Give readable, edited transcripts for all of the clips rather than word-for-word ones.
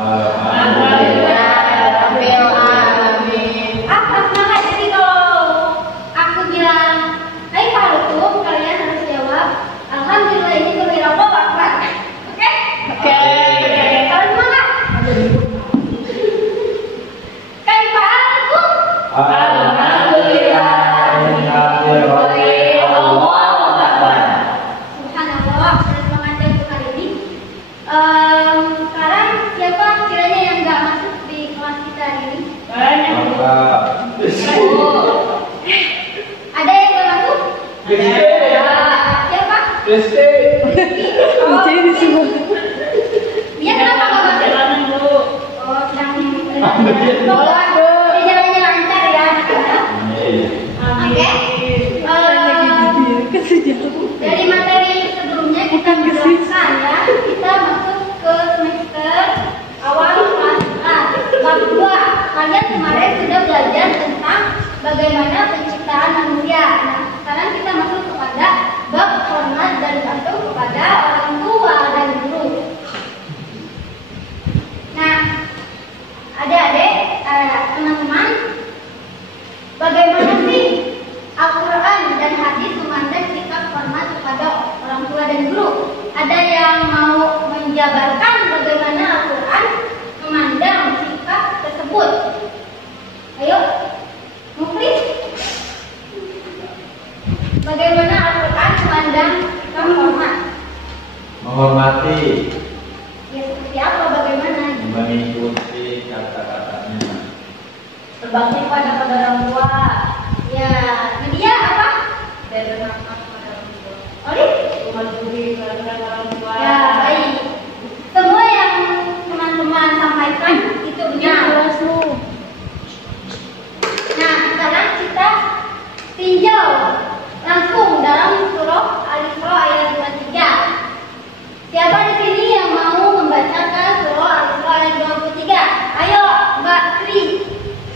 Alhamdulillah rabbil alamin. Semangat. Jadi kalau aku bilang, "Hai Farukum," kalian harus jawab, "Alhamdulillah ini kami Allahu Akbar." Oke? Oke. Kalau semangat. Hai Farukum. Alhamdulillah Allahu Akbar. Subhanallah, sudah semangat untuk hari ini. Sekarang siapa kiranya yang nggak masuk di kelas kita hari ini? Ada yang nggak masuk? Siapa? Oh, dia kenapa nggak masuk? Oh, sedang semoga jalannya lancar ya. Oke. Dari materi sebelumnya kita jelaskan ya, kita masuk ke semester awal kelas A bab 2. Kalian kemarin sudah belajar tentang bagaimana penciptaan manusia. Nah, sekarang kita masuk kepada bab hormat dan patuh kepada orang tua dan guru. Nah, adik-adik, teman-teman, bagaimana sih Al-Quran dan hadis memandang sikap hormat kepada orang tua dan guru? Ada yang mau menjabarkan bagaimana Al-Quran memandang sikap tersebut? Ayo, Muflis. Bagaimana Al-Quran memandang sikap hormat? Menghormati, Ya seperti apa? Bagaimana? mengikuti kata-katanya. Berbakti pada orang tua. Ya, dia apa? Dan bernafas pada orang tua. Oleh? Mematuhi peraturan orang tua. Ya, baik. Semua yang teman-teman sampaikan itu benar. Nah, sekarang kita tinjau langsung dalam surah Al-Isra ayat 23. Siapa di sini yang mau membacakan surah Al-Isra ayat 23? Ayo, Mbak Sri.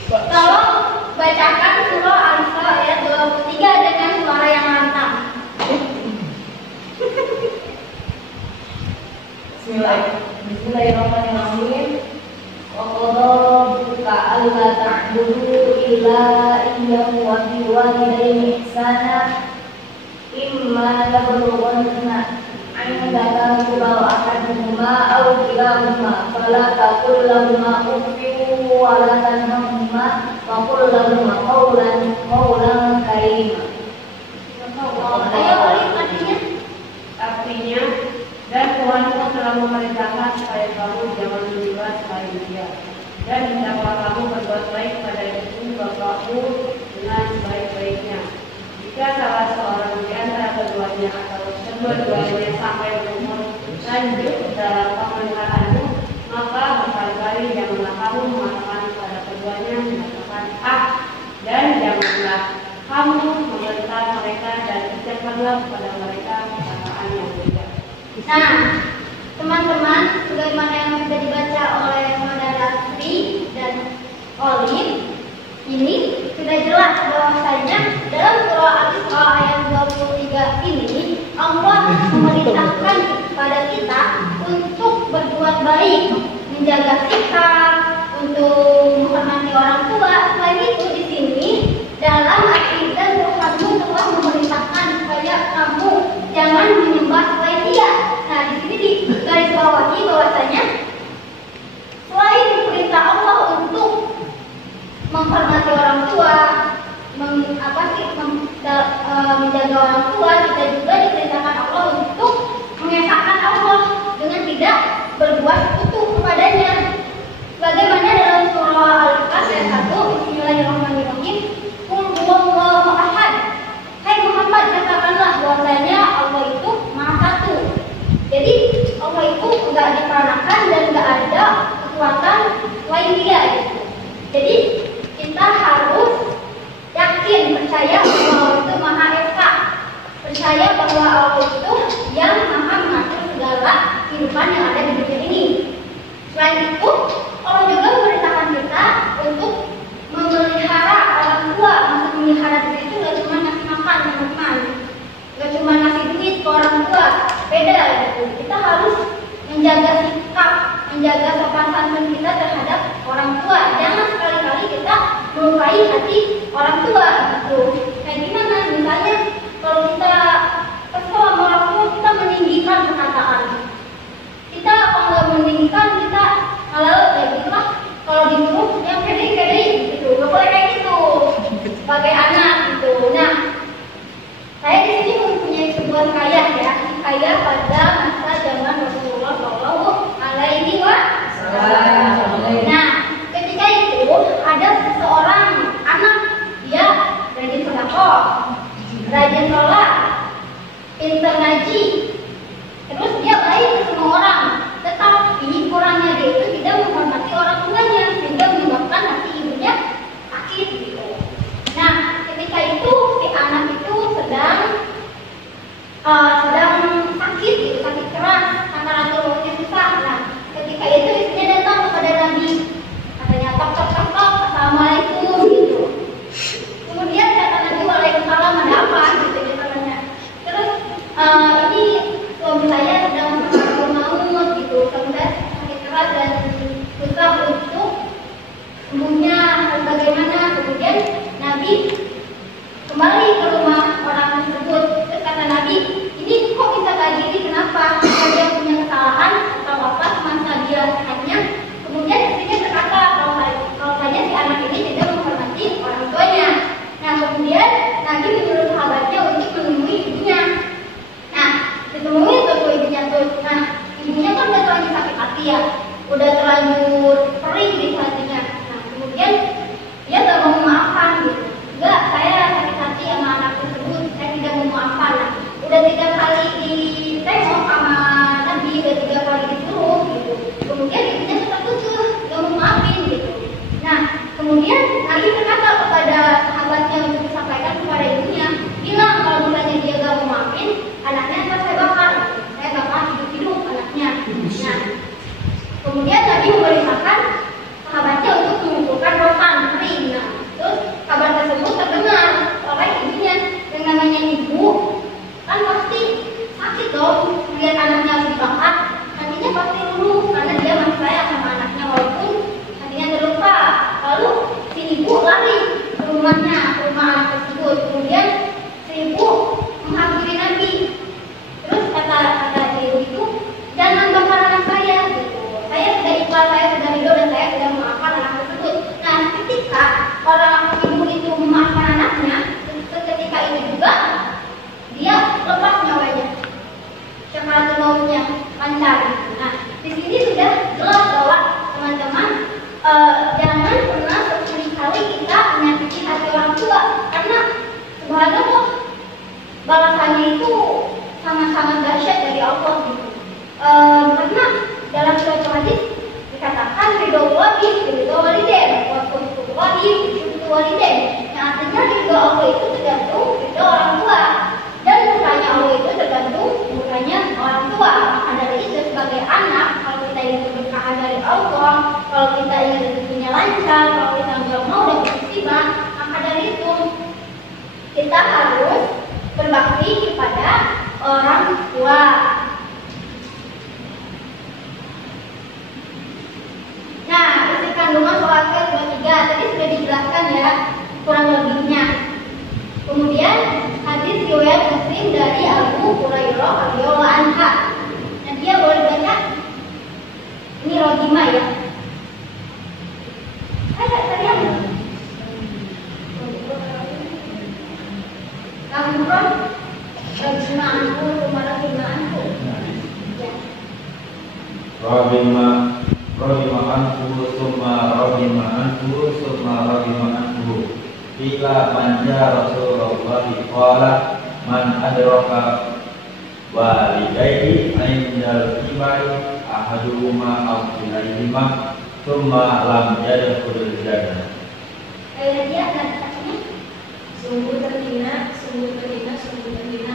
Tolong bacakan surah Al-Isra ayat 23 dengan suara yang lantang. Bismillahirrahmanirrahim. Wa qadha rabbuka alla ta'budu illa iyyahu wa bil walidayni ihsana imma yablughanna 'indaka al-kibara ahaduhuma aw kilahuma fala taqul lahumā uffin wa la tanharhumā wa qul lahumā qawlan karīmā. Ayo, Oleh, artinya. Artinya, dan Tuhanmu telah memerintahkan supaya kamu jangan menjual selain Dia, dan hendaklah kamu berbuat baik pada ibu bapakmu dengan sebaik-baiknya. Jika salah seorang di antara keduanya atau kedua-duanya sampai berumur lanjut dalam pemeliharaanmu, maka berkali-kali janganlah kamu mengatakan pada keduanya mengatakan dan janganlah kamu membentak mereka dan ucapkanlah kepada mereka perkataan yang bijak. Nah, teman-teman, sebagaimana yang sudah dibaca oleh saudara Sri dan Olive, ini sudah jelas bahwasanya dalam surah Al-Isra ayat 23 ini Allah memerintahkan kepada kita untuk berbuat baik, menjaga sikap, untuk menghormati orang tua. Selain itu di sini dalam arti dan Tuhanmu telah memerintahkan supaya kamu jangan menyembah selain Dia. Nah, di sini di garis bawahi bahwasanya selain perintah Allah untuk menghormati orang tua, menjaga orang tua, kita juga diperintahkan Allah untuk mengesahkan Allah dengan tidak berbuat sekutu kepadanya. Bagaimana dalam surah Al-Ikhlas ayat 1, Bismillahirrahmanirrahim, Qul huwallahu ahad. Hai Muhammad, katakanlah bahwasanya Allah itu Maha Satu. Jadi Allah itu enggak diperanakan dan enggak ada kekuatan lain Dia gitu. Jadi kita harus yakin, percaya bahwa Allah itu Maha Esa, percaya bahwa Allah itu yang Maha mengatur segala kehidupan yang ada di dunia ini. Selain itu, Allah juga memerintahkan kita untuk memelihara orang tua. Maksud memelihara di situ nggak cuma ngasih makan teman-teman, nggak cuma ngasih duit ke orang tua, beda gitu. Kita harus menjaga sikap, menjaga sopan santun melukai hati orang tua gitu. Kayak gimana? Misalnya kalau kita kesel sama orang tua, kita meninggikan perkataan. Kita kalau nggak meninggikan, kita kalau kayak gitu lah. Kalau disuruh yang pede gitu, nggak boleh kayak gitu. Sebagai anak gitu. Nah, saya di sini mempunyai sebuah hikayah ya, hikayah pada masa zaman Rasulullah Shallallahu Alaihi Wasallam. Nah, ketika itu ada seseorang anak, dia rajin sedekah, rajin sholat, pintar ngaji, terus dia baik ke semua orang. Tetapi kurangnya dia itu tidak menghormati orang tuanya, sehingga menyebabkan hati ibunya sakit gitu. Nah, ketika itu si anak itu sedang sakit gitu, sakit keras, antara tubuhnya susah. Nah, ketika itu istrinya datang kepada Nabi, katanya tok assalamualaikum gitu. Kemudian kata Nabi, waalaikumsalam, ada apa gitu dia tanya. Terus ini suami saya sedang maut gitu, sampai sakit keras dan susah untuk sembuhnya, bagaimana. Kemudian Nabi kembali ke rumah orang tersebut. Terus kata Nabi, ini kok bisa kayak gini, kenapa? Apakah dia punya kesalahan atau apa semasa dia sehatnya? Kemudian istrinya berkata kalau saja si anak ini tidak menghormati orang tuanya. Nah, kemudian Nabi menyuruh sahabatnya untuk menemui ibunya. Nah, ditemui tuh ibunya tuh. Nah, ibunya kan udah terlanjur sakit hati ya, udah terlanjur perih gitu hatinya. Nah, kemudian dia gak mau memaafkan gitu. Enggak, saya sakit hati sama anak tersebut, saya tidak mau memaafkan. Nah, udah 3 kali ditengok sama Nabi, udah 3 kali disuruh gitu. Kemudian ibunya tetap kekeh, gak mau maafin gitu. Nah, kemudian Nabi berkata kepada sahabatnya untuk disampaikan kepada ibunya, bilang kalau misalnya dia gak mau maafin, anaknya akan saya bakar. Saya bakar hidup-hidup anaknya. Nah, kemudian Nabi memerintahkan sahabatnya untuk mengumpulkan rotan kering. Nah, terus kabar tersebut terdengar oleh ibunya. Yang namanya ibu kan pasti sakit dong melihat anaknya harus dibakar. Hatinya pasti luluh karena dia masih sayang sama anaknya walaupun hatinya terluka. Lalu si ibu lari ke rumahnya, ke rumah anak tersebut. Kemudian si ibu menghampiri Nabi. Terus kata ibu itu, jangan bakar anak saya gitu. Saya sudah ikhlas, saya sudah ridho, dan saya sudah memaafkan anak tersebut. Nah, ketika orang ibu itu memaafkan anaknya, ketika itu juga dia lepas nyawanya, syakaratul mautnya lancar. Nah, di sini sudah jelas bahwa teman-teman jangan pernah sekali-kali kita menyakiti hati orang tua, karena subhanallah balasannya itu sangat-sangat dahsyat dari Allah gitu. Karena dalam suatu hadis dikatakan ridho waliden, wa waliden, yang artinya ridho Allah itu tergantung ridho orang tua, dan murkanya Allah itu tergantung murkanya orang tua. Maka dari itu sebagai anak, kalau kita ingin keberkahan dari Allah, kalau kita ingin rezekinya lancar, kalau kita nggak mau dapat musibah, maka dari itu kita harus berbakti kepada orang tua. Nah, isi kandungan sholat ke-23 tadi sudah dijelaskan ya kurang lebihnya. Kemudian hadis riwayat Muslim dari Abu Hurairah radhiyallahu anhu. Nah, dia boleh baca. Ini Rodimah ya. Ada kalian? Kamu kan? Rodimah anku, Rodimah anku. Rodimah anhu, summa rodimah anhu. Bila manja Rasulullah qala man adraka walidayhi indal kibari ahaduhuma aw kilaihima summa lam yadkhulul jannah. Dia katanya Sungguh terhina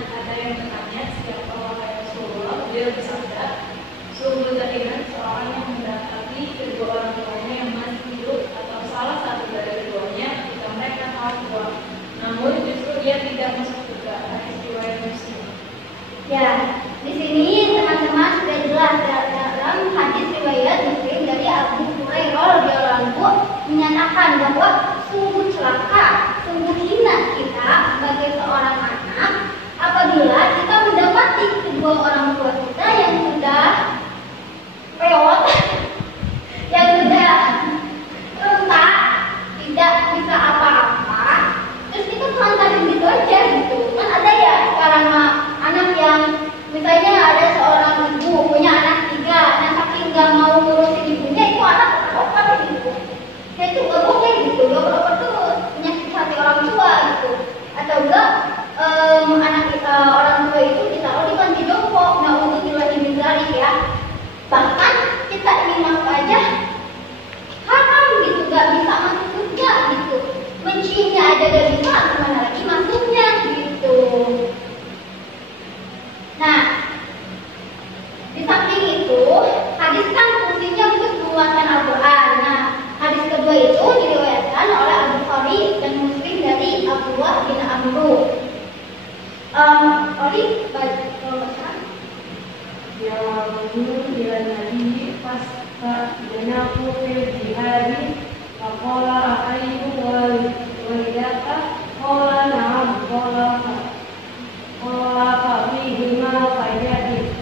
ada yang bertanya, siapa wahai Rasulullah? Dia bersabda, sungguh terhina seorang yang mendapati kedua orang tuanya yang masih hidup atau salah satu dari keduanya jika mereka telah tua, namun justru dia tidak masuk surga. Hadis riwayat Muslim. ya, di sini teman-teman sudah jelas dalam hadis riwayat Muslim dari Abu Hurairah radhiyallahu anhu menyatakan bahwa sungguh Aminaku fil jihadi faqala ahayyu walidaka qala na'am qala fafihima faidati.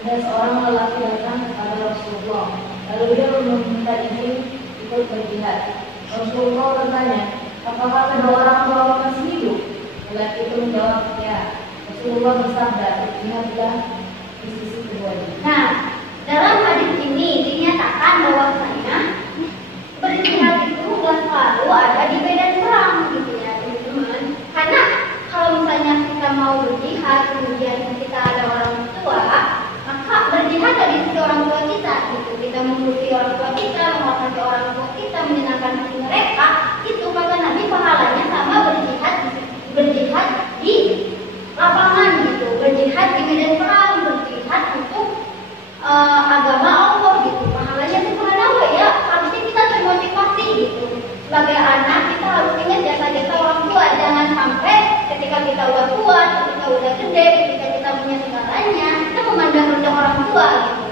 Ada seorang lelaki datang kepada Rasulullah, lalu dia meminta izin ikut berjihad. Rasulullah bertanya, apakah kedua orang tua masih hidup? Lelaki itu menjawab, ya. Rasulullah bersabda, berjihadlah di sisi keduanya. Nah, dalam hadis ini dinyatakan bahwasanya berjihad itu nggak selalu ada di medan perang, gitu ya, teman-teman. Karena kalau misalnya kita mau berjihad, kemudian kita ada orang tua, maka berjihad dari sisi orang tua kita, gitu. Kita mengikuti orang tua kita, menghormati orang tua kita, menyenangkan hati mereka, itu maka nanti pahalanya sama berjihad di lapangan, gitu, berjihad di medan perang, berjihad untuk agama Allah, gitu. Pahalanya subhanallah ya, harusnya kita termotivasi, gitu. Sebagai anak kita harus ingat jasa-jasa orang tua, jangan sampai ketika kita udah tua, ketika udah gede, ketika kita punya segalanya, kita memandang rendah orang tua, gitu.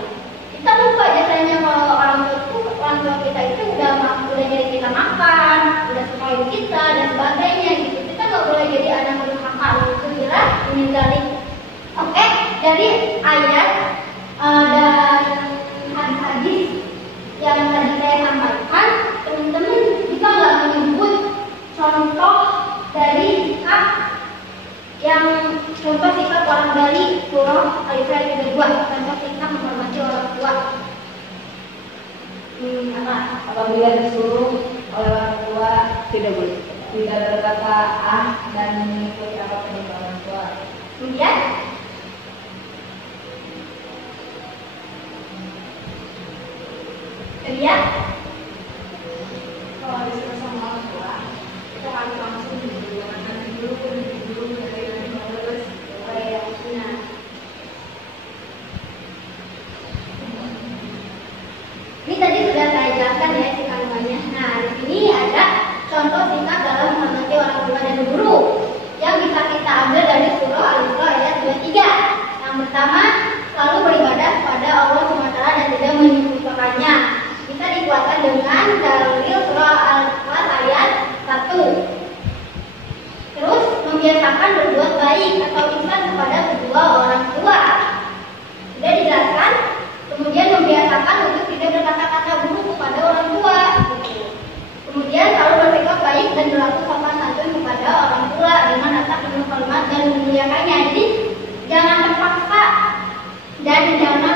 Kita lupa jasanya kalau orang tua kita itu udah jadi kita makan, udah sekolah kita dan sebagainya, gitu. Kita nggak boleh jadi anak durhaka, segera meninggalin. Oke, dari ayat dan hadis-hadis yang tadi saya sampaikan, teman-teman kita nggak menyebut contoh dari sikap orang dari surah Al-Isra 32, contoh sikap menghormati orang tua. Apabila disuruh oleh orang tua tidak boleh, tidak berkata dan mengikuti apa perintah orang tua. Kemudian kalau disuruh sama orang tua, itu harus langsung dulu, makan dulu dari terus kayak sunnah. Ini tadi sudah saya jelaskan ya si kandungannya. Nah, di sini ada contoh sikap dalam menghormati orang tua dan guru yang bisa kita ambil dari surah Al-Isra ayat 23. Yang pertama, selalu beribadah kepada Allah SWT dan tidak menyekutukannya. Bisa dikuatkan dengan dalil surah Al-Isra ayat 1. Terus membiasakan berbuat baik atau ihsan kepada kedua orang tua. Sudah dijelaskan. Kemudian membiasakan untuk tidak berkata-kata buruk kepada orang tua. Kemudian selalu bersikap baik dan berlaku sopan santun kepada orang tua dengan rasa penuh hormat dan memuliakannya. Jadi jangan terpaksa dan jangan